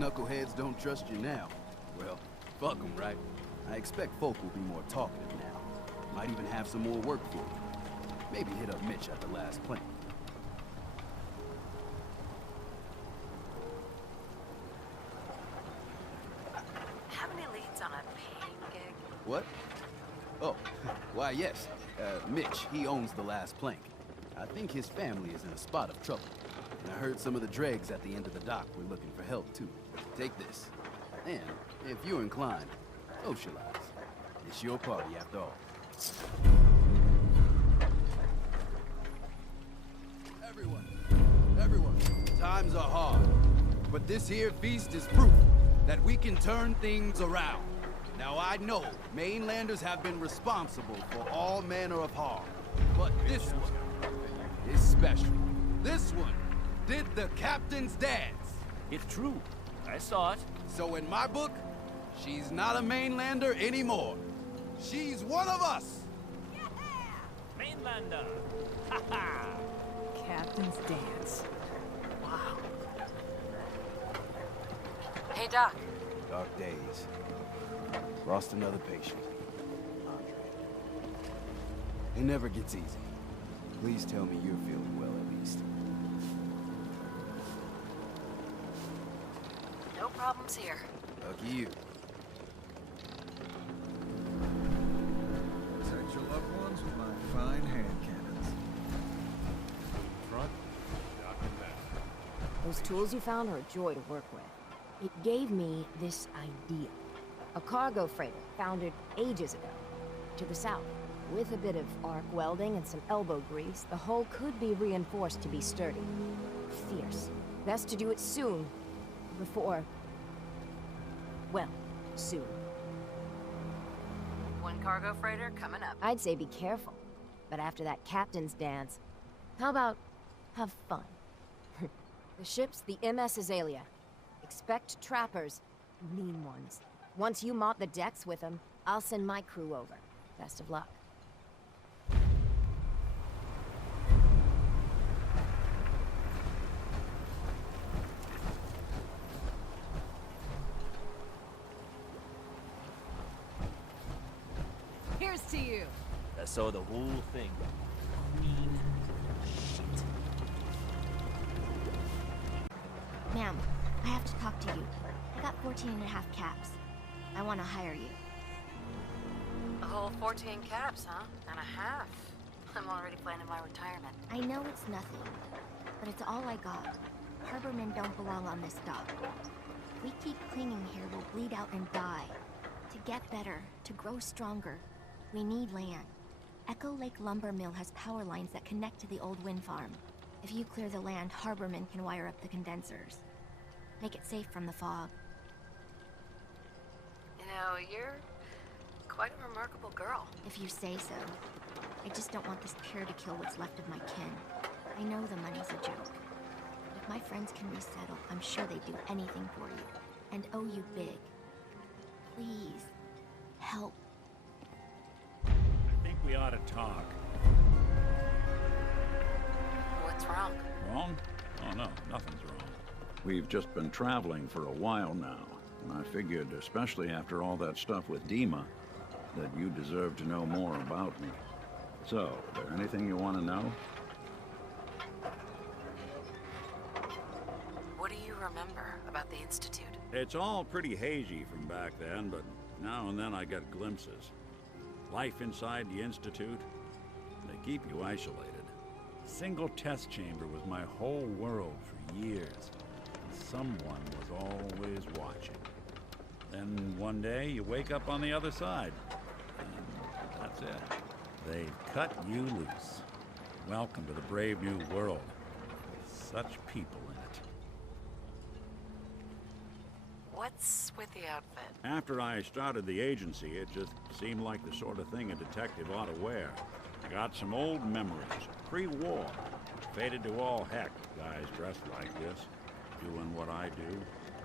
knuckleheads don't trust you now. Well, fuck them, right? I expect folk will be more talkative now. Might even have some more work for you. Maybe hit up Mitch at the last plank. Have any leads on a painting gig? What? Oh, why yes. Mitch, he owns the last plank. I think his family is in a spot of trouble. And I heard some of the dregs at the end of the dock were looking for help, too. Take this. And, if you're inclined, socialize. It's your party, after all. Everyone, times are hard. But this here feast is proof that we can turn things around. Now I know mainlanders have been responsible for all manner of harm. But this one is special. This one did the captain's dance. It's true. I saw it. So in my book, she's not a mainlander anymore. She's one of us! Yeah! Mainlander! Ha ha! Captain's dance. Wow. Hey, Doc. Dark days. Lost another patient. Andre. It never gets easy. Please tell me you're feeling well at least. No problems here. Lucky you. Protect your loved ones with my fine hand cannons. Front, Doc and back. Those tools you found are a joy to work with. It gave me this idea. A cargo freighter founded ages ago. To the south. With a bit of arc welding and some elbow grease, the hull could be reinforced to be sturdy. Fierce. Best to do it soon. Before... well, soon. One cargo freighter coming up. I'd say be careful. But after that captain's dance, how about have fun? The ship's the MS Azalea. Expect trappers, mean ones. Once you mop the decks with them, I'll send my crew over. Best of luck. Here's to you. I saw the whole thing. Queen shit. Ma'am, I have to talk to you. I got 14 and a half caps. I want to hire you. A whole 14 caps, huh? And a half. I'm already planning my retirement. I know it's nothing, but it's all I got. Harbormen don't belong on this dock. If we keep clinging here, we'll bleed out and die. To get better, to grow stronger, we need land. Echo Lake Lumber Mill has power lines that connect to the old wind farm. If you clear the land, Harbormen can wire up the condensers. Make it safe from the fog. You know, you're quite a remarkable girl. If you say so. I just don't want this pier to kill what's left of my kin. I know the money's a joke. If my friends can resettle, I'm sure they'd do anything for you. And owe you big. Please, help. I think we ought to talk. What's wrong? Wrong? Oh no, nothing's wrong. We've just been traveling for a while now, and I figured, especially after all that stuff with Dima, that you deserve to know more about me. So, is there anything you want to know? What do you remember about the Institute? It's all pretty hazy from back then, but now and then I get glimpses. Life inside the Institute, they keep you isolated. Single test chamber was my whole world for years. And someone was always watching. Then one day you wake up on the other side. And that's it. They've cut you loose. Welcome to the brave new world. With such people in it. What's with the outfit? After I started the agency, it just seemed like the sort of thing a detective ought to wear. I got some old memories, pre-war. Faded to all heck, guys dressed like this, doing what I do.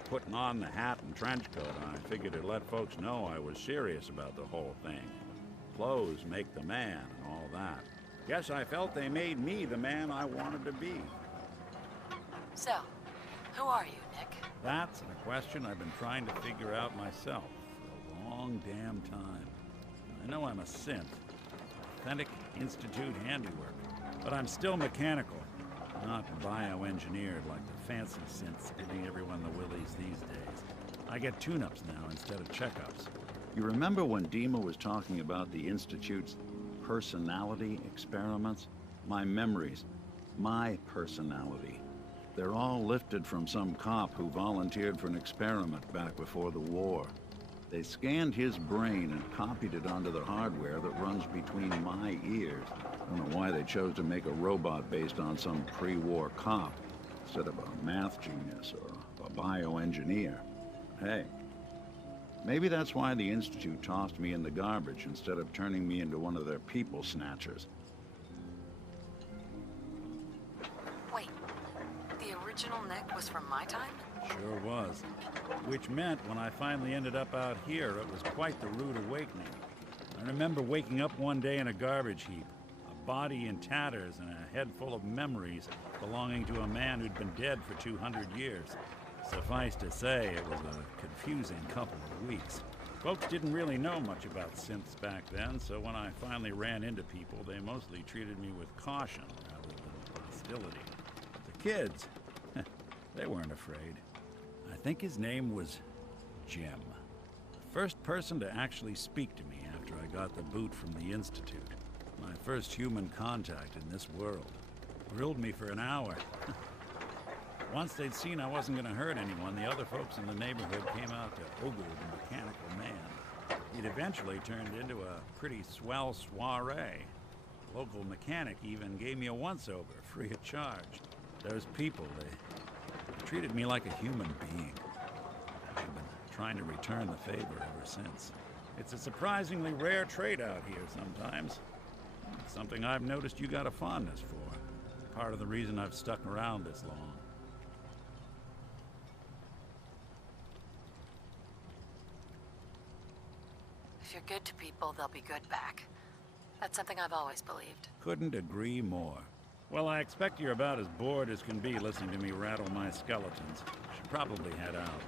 Putting on the hat and trench coat, I figured to let folks know I was serious about the whole thing. Clothes make the man and all that. Guess I felt they made me the man I wanted to be. So, Who are you, Nick? That's a question I've been trying to figure out myself for a long damn time. I know I'm a synth, authentic Institute handiwork, but I'm still mechanical, not bioengineered like the fancy synths giving everyone the willies these days. I get tune-ups now instead of checkups. You remember when Dima was talking about the Institute's personality experiments? My memories, my personality. They're all lifted from some cop who volunteered for an experiment back before the war. They scanned his brain and copied it onto the hardware that runs between my ears. I don't know why they chose to make a robot based on some pre-war cop instead of a math genius or a bioengineer. Hey, maybe that's why the Institute tossed me in the garbage instead of turning me into one of their people snatchers. Wait, the original Nick was from my time? Sure was. Which meant when I finally ended up out here, it was quite the rude awakening. I remember waking up one day in a garbage heap, a body in tatters and a head full of memories belonging to a man who'd been dead for 200 years. Suffice to say, it was a confusing couple of weeks. Folks didn't really know much about synths back then, so when I finally ran into people, they mostly treated me with caution rather than hostility. The kids, they weren't afraid. I think his name was Jim. The first person to actually speak to me after I got the boot from the Institute. My first human contact in this world. Grilled me for an hour. Once they'd seen I wasn't going to hurt anyone, the other folks in the neighborhood came out to ogle the mechanical man. He'd eventually turned into a pretty swell soiree. The local mechanic even gave me a once-over, free of charge. Those people, they treated me like a human being. I've been trying to return the favor ever since. It's a surprisingly rare trait out here sometimes. It's something I've noticed you got a fondness for. Part of the reason I've stuck around this long. If you're good to people, they'll be good back. That's something I've always believed. Couldn't agree more. Well, I expect you're about as bored as can be listening to me rattle my skeletons. Should probably head out.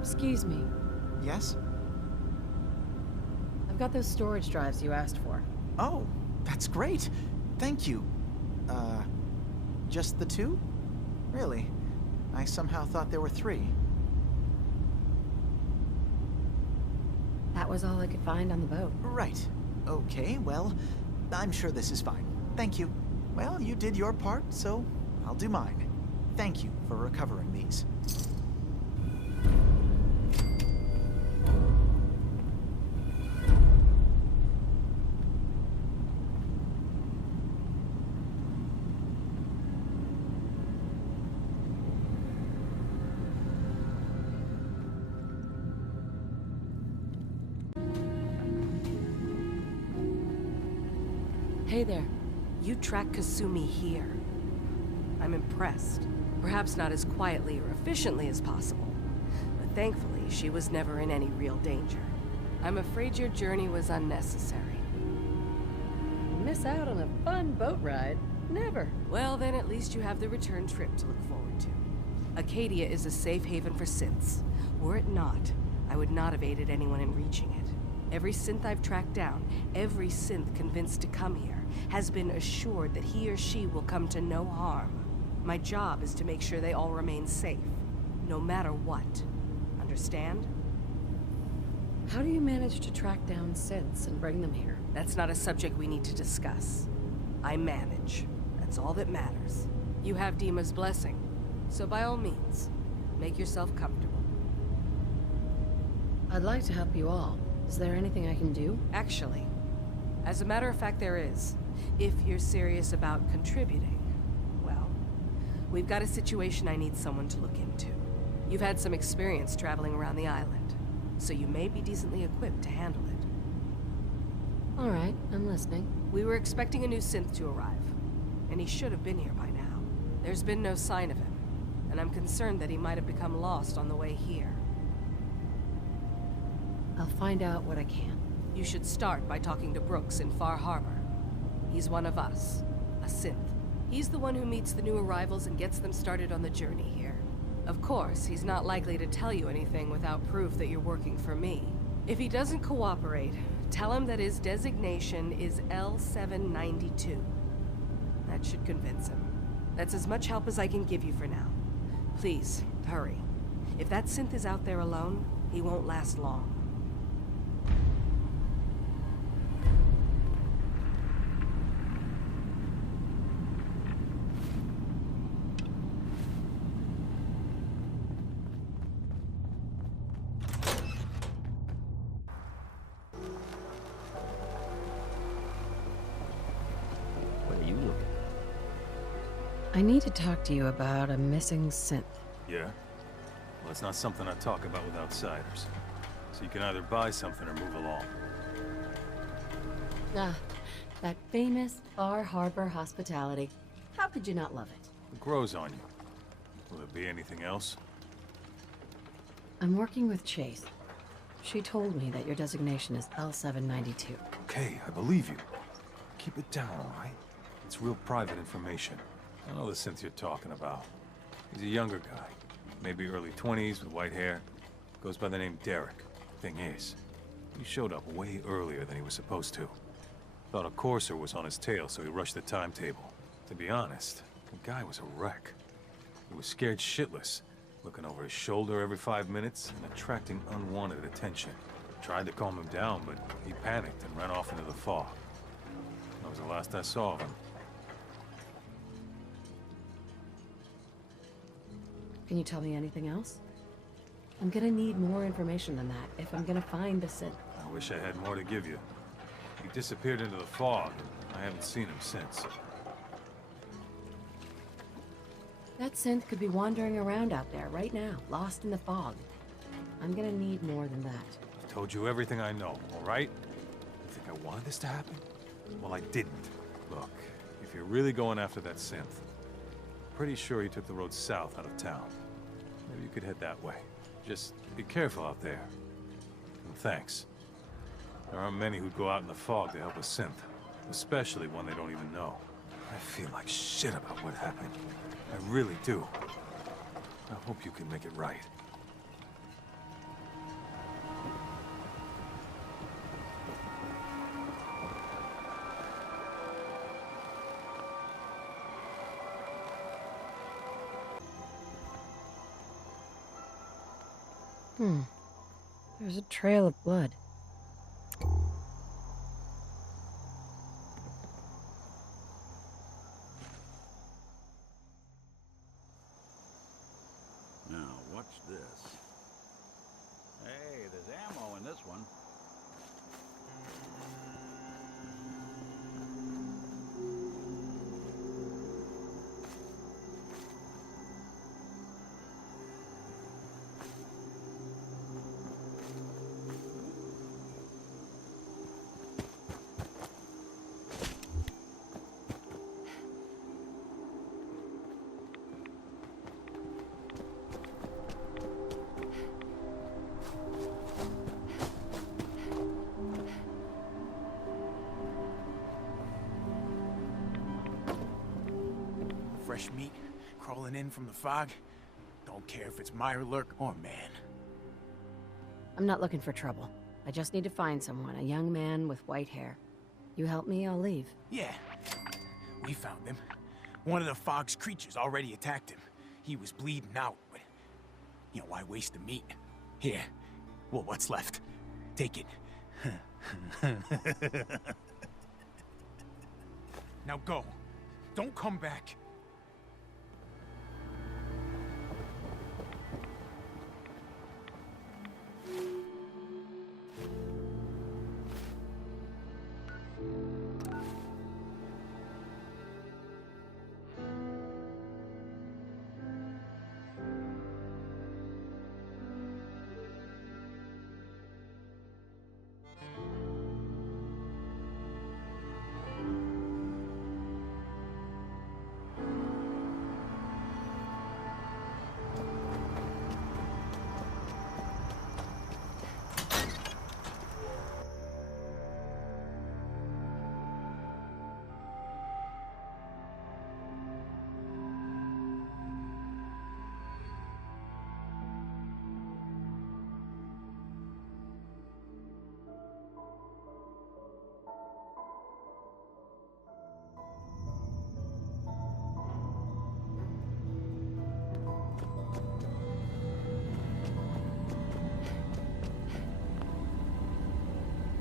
Excuse me. Yes? I've got those storage drives you asked for. Oh, that's great. Thank you. Just the two? Really? I somehow thought there were three. That was all I could find on the boat. Right. Okay, well, I'm sure this is fine. Thank you. Well, you did your part, so I'll do mine. Thank you for recovering these. Hey there. You tracked Kasumi here. I'm impressed. Perhaps not as quietly or efficiently as possible, but thankfully she was never in any real danger. I'm afraid your journey was unnecessary. Miss out on a fun boat ride? Never. Well, then at least you have the return trip to look forward to. Acadia is a safe haven for synths. Were it not, I would not have aided anyone in reaching it. Every synth I've tracked down, every synth convinced to come here, has been assured that he or she will come to no harm. My job is to make sure they all remain safe, no matter what. Understand? How do you manage to track down synths and bring them here? That's not a subject we need to discuss. I manage. That's all that matters. You have Dima's blessing, so by all means, make yourself comfortable. I'd like to help you all. Is there anything I can do? Actually, as a matter of fact, there is. If you're serious about contributing, well, we've got a situation I need someone to look into. You've had some experience traveling around the island, so you may be decently equipped to handle it. All right, I'm listening. We were expecting a new synth to arrive, and he should have been here by now. There's been no sign of him, and I'm concerned that he might have become lost on the way here. I'll find out what I can. You should start by talking to Brooks in Far Harbor. He's one of us, a synth. He's the one who meets the new arrivals and gets them started on the journey here. Of course, he's not likely to tell you anything without proof that you're working for me. If he doesn't cooperate, tell him that his designation is L792. That should convince him. That's as much help as I can give you for now. Please, hurry. If that synth is out there alone, he won't last long. I need to talk to you about a missing synth. Yeah? Well, it's not something I talk about with outsiders. So you can either buy something or move along. Ah, that famous Far Harbor hospitality. How could you not love it? It grows on you. Will there be anything else? I'm working with Chase. She told me that your designation is L792. Okay, I believe you. Keep it down, all right? It's real private information. I know the synth you're talking about. He's a younger guy. Maybe early 20s with white hair. Goes by the name Derek. Thing is, he showed up way earlier than he was supposed to. Thought a courser was on his tail, so he rushed the timetable. To be honest, the guy was a wreck. He was scared shitless, looking over his shoulder every 5 minutes and attracting unwanted attention. Tried to calm him down, but he panicked and ran off into the fog. That was the last I saw of him. Can you tell me anything else? I'm gonna need more information than that if I'm gonna find the synth. I wish I had more to give you. He disappeared into the fog, and I haven't seen him since. That synth could be wandering around out there right now, lost in the fog. I'm gonna need more than that. I've told you everything I know, all right? You think I wanted this to happen? Well, I didn't. Look, if you're really going after that synth, pretty sure he took the road south out of town. Maybe you could head that way. Just be careful out there. And thanks. There aren't many who'd go out in the fog to help a synth, especially one they don't even know. I feel like shit about what happened. I really do. I hope you can make it right. There's a trail of blood. Watch this. Hey, there's ammo in this one. Fresh meat crawling in from the fog. Don't care if it's Mirelurk or man. I'm not looking for trouble. I just need to find someone, a young man with white hair. You help me, I'll leave. Yeah, we found him. One of the fog's creatures already attacked him. He was bleeding out, but, you know, why waste the meat? Here, well, what's left? Take it. Now go. Don't come back.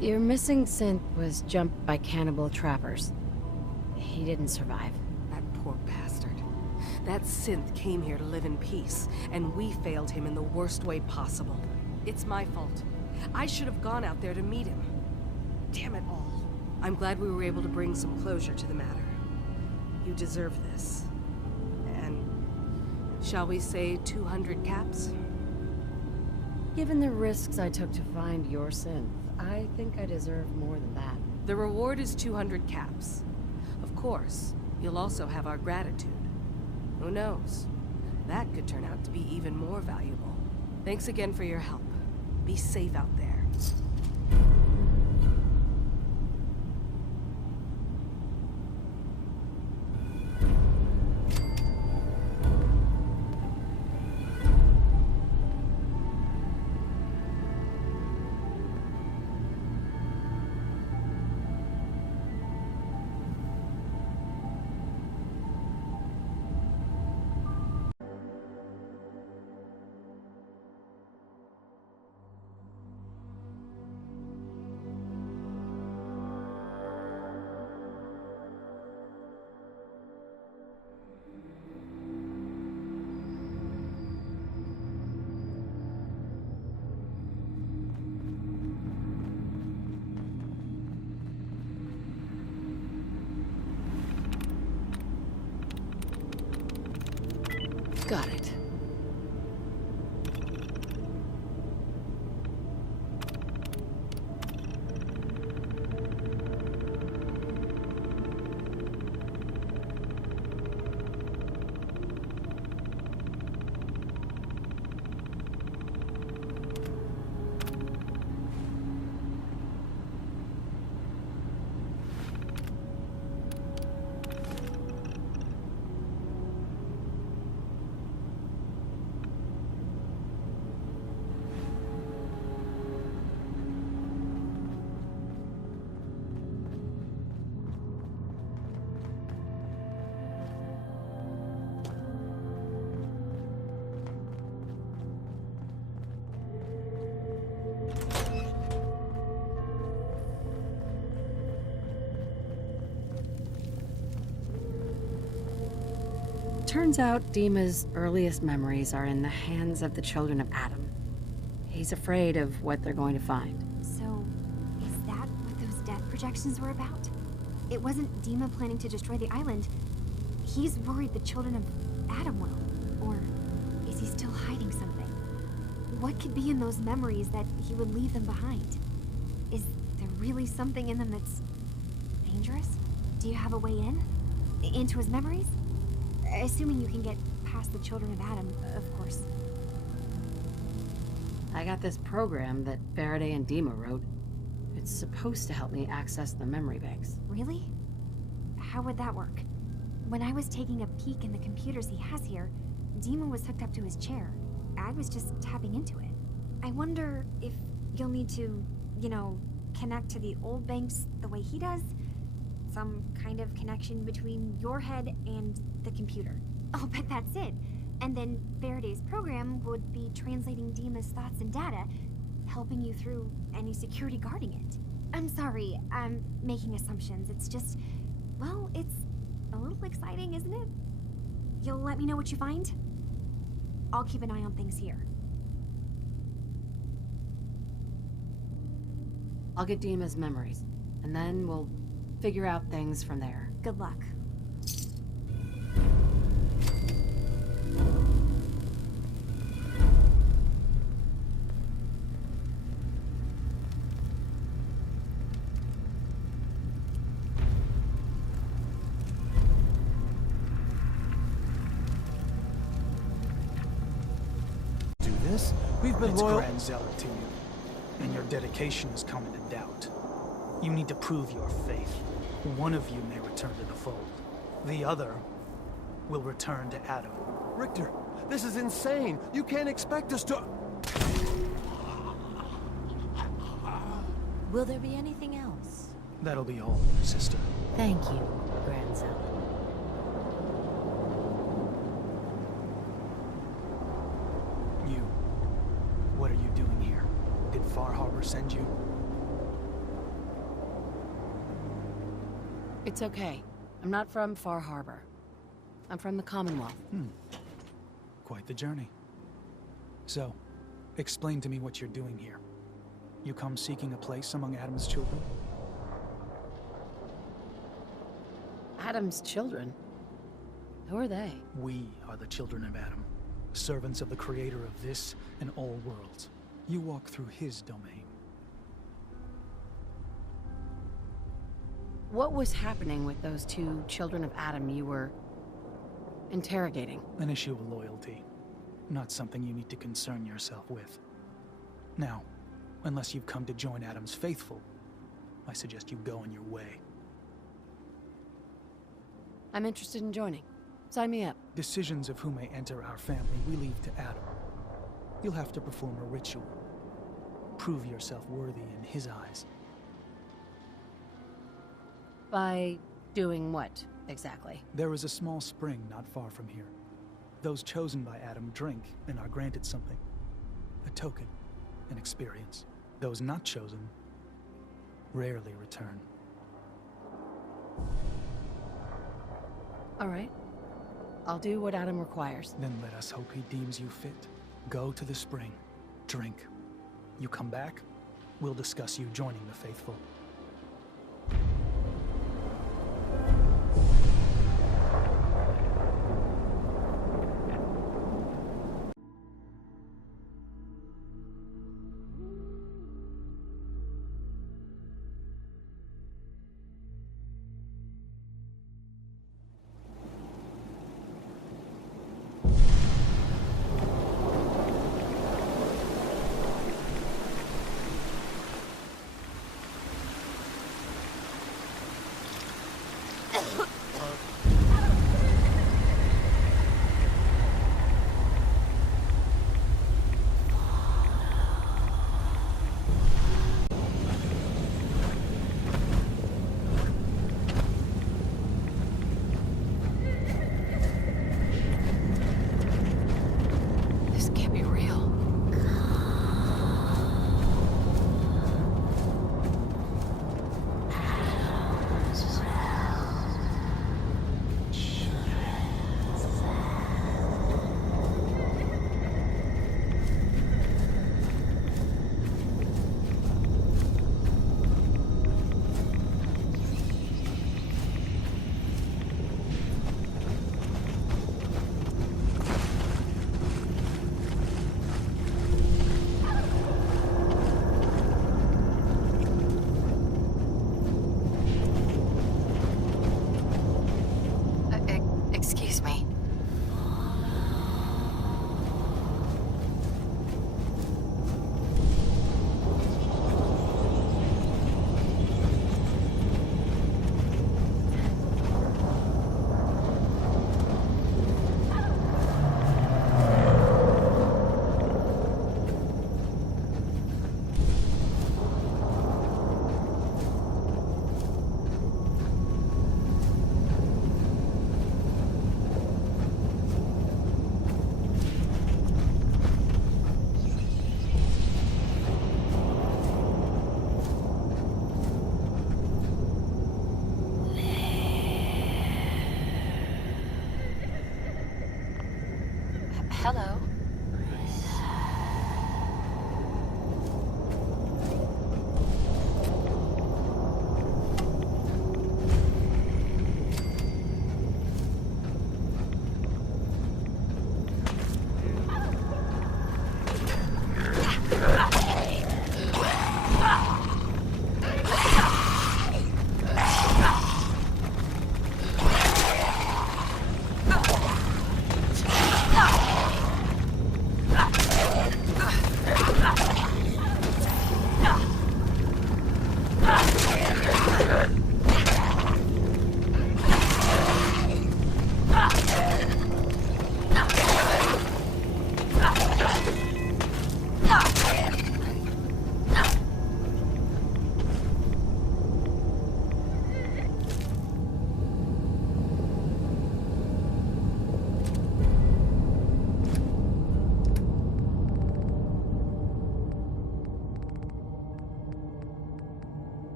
Your missing synth was jumped by cannibal trappers. He didn't survive. That poor bastard. That synth came here to live in peace, and we failed him in the worst way possible. It's my fault. I should have gone out there to meet him. Damn it all. I'm glad we were able to bring some closure to the matter. You deserve this. And shall we say 200 caps? Given the risks I took to find your synth, I think I deserve more than that. The reward is 200 caps. Of course, you'll also have our gratitude. Who knows? That could turn out to be even more valuable. Thanks again for your help. Be safe out there. Got it. Turns out Dima's earliest memories are in the hands of the children of Adam. He's afraid of what they're going to find. So, is that what those death projections were about? It wasn't Dima planning to destroy the island. He's worried the children of Adam will. Or is he still hiding something? What could be in those memories that he would leave them behind? Is there really something in them that's dangerous? Do you have a way in? Into his memories? Assuming you can get past the children of Adam, of course. I got this program that Faraday and Dima wrote. It's supposed to help me access the memory banks. Really? How would that work? When I was taking a peek in the computers he has here, Dima was hooked up to his chair. I was just tapping into it. I wonder if you'll need to, connect to the old banks the way he does? Some kind of connection between your head and the computer. I'll bet that's it. And then Faraday's program would be translating Dima's thoughts and data, helping you through any security guarding it. I'm sorry, I'm making assumptions. It's just, well, it's a little exciting, isn't it? You'll let me know what you find? I'll keep an eye on things here. I'll get Dima's memories, and then we'll figure out things from there. Good luck. Do this? We've been it's loyal. Grand zealot to you, and your dedication is coming to doubt. You need to prove your faith. One of you may return to the fold. The other will return to Adam. Richter, this is insane. You can't expect us to... Will there be anything else? That'll be all, sister. Thank you, Grand Zealot. You. What are you doing here? Did Far Harbor send you? It's okay. I'm not from Far Harbor. I'm from the Commonwealth. Quite the journey. So, explain to me what you're doing here. You come seeking a place among Adam's children? Adam's children? Who are they? We are the children of Adam, servants of the creator of this and all worlds. You walk through his domain. What was happening with those two children of Adam you were interrogating? An issue of loyalty. Not something you need to concern yourself with. Now, unless you've come to join Adam's faithful, I suggest you go on your way. I'm interested in joining. Sign me up. Decisions of who may enter our family we leave to Adam. You'll have to perform a ritual. Prove yourself worthy in his eyes. By doing what, exactly? There is a small spring not far from here. Those chosen by Adam drink and are granted something. A token, an experience. Those not chosen rarely return. All right. I'll do what Adam requires. Then let us hope he deems you fit. Go to the spring. Drink. You come back, we'll discuss you joining the faithful. This can't be real. Hello.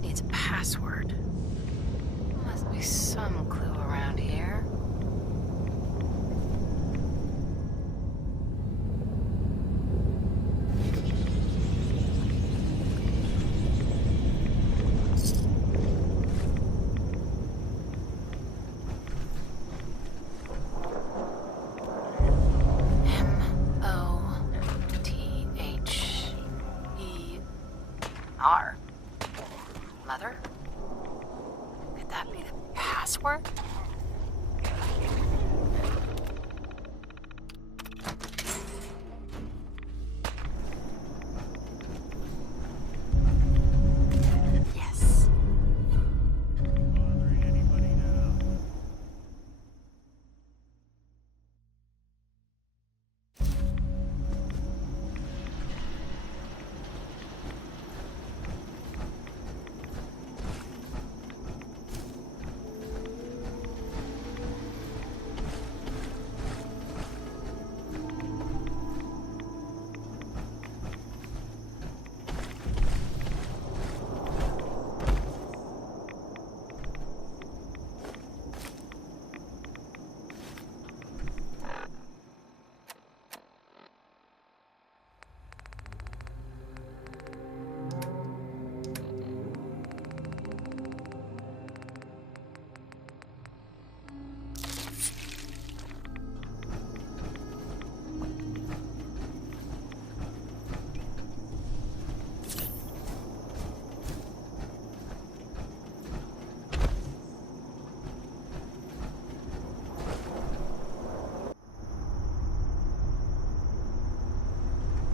Needs a password. Must be some clue around here. M-O-T-H-E-R. Mother? Could that be the password? Yes.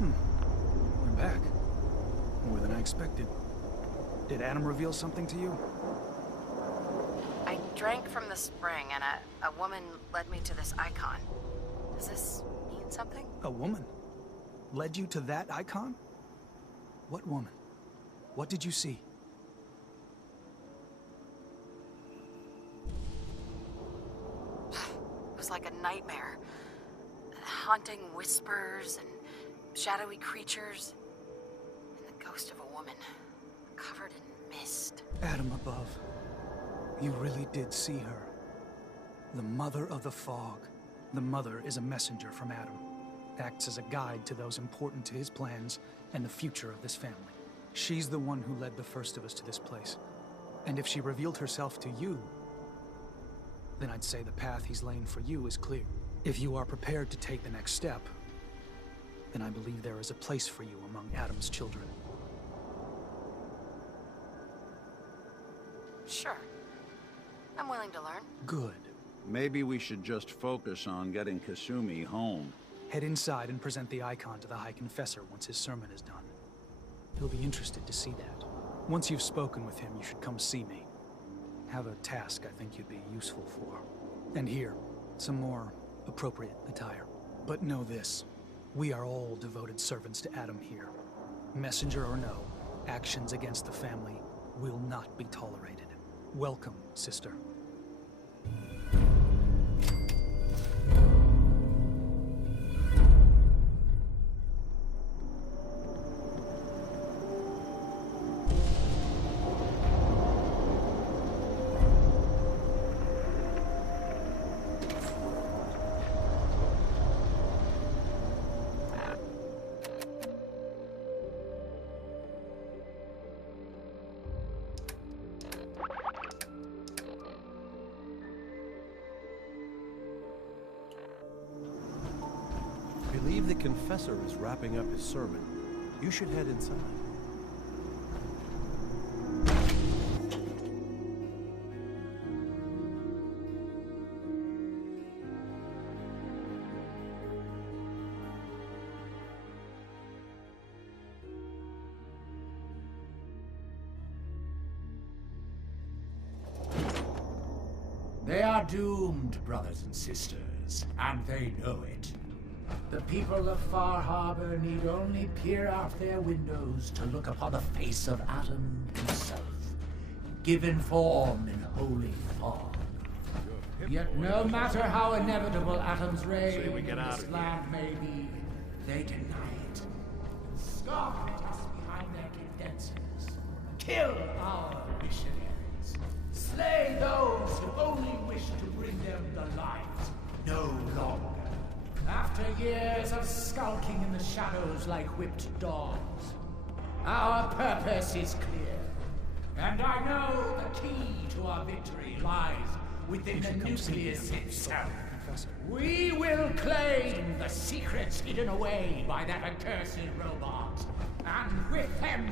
We're back. More than I expected. Did Adam reveal something to you? I drank from the spring, and a woman led me to this icon. Does this mean something? A woman? Led you to that icon? What woman? What did you see? It was like a nightmare. Haunting whispers and shadowy creatures. And the ghost of a woman, covered in mist. Adam above. You really did see her. The Mother of the Fog. The Mother is a messenger from Adam. Acts as a guide to those important to his plans and the future of this family. She's the one who led the first of us to this place. And if she revealed herself to you, then I'd say the path he's laying for you is clear. If you are prepared to take the next step, then I believe there is a place for you among Adam's children. Sure. I'm willing to learn. Good. Maybe we should just focus on getting Kasumi home. Head inside and present the icon to the High Confessor once his sermon is done. He'll be interested to see that. Once you've spoken with him, you should come see me. Have a task I think you'd be useful for. And here, some more appropriate attire. But know this, we are all devoted servants to Adam here. Messenger or no, actions against the family will not be tolerated. Welcome, sister. believe the confessor is wrapping up his sermon. You should head inside. They are doomed, brothers and sisters, and they know it. The people of Far Harbor need only peer out their windows to look upon the face of Atom himself, given form in holy fog. Yet no matter how inevitable Atom's reign in this land may be, they deny it. Scoff at us behind their condensers. Kill our missionaries. Slay those who only wish to bring them the light no longer. After years of skulking in the shadows like whipped dogs, our purpose is clear. And I know the key to our victory lies within the nucleus itself. We will claim the secrets hidden away by that accursed robot. And with them,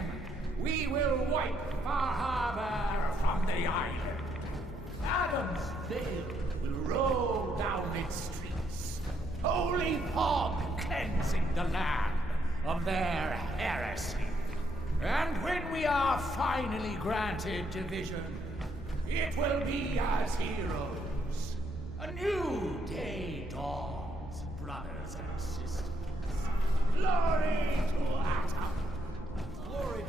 we will wipe Far Harbor from the island. Adam's veil will roll down its streets. Holy fog cleansing the land of their heresy. And when we are finally granted division, it will be as heroes. A new day dawns, brothers and sisters. Glory to Atom! Glory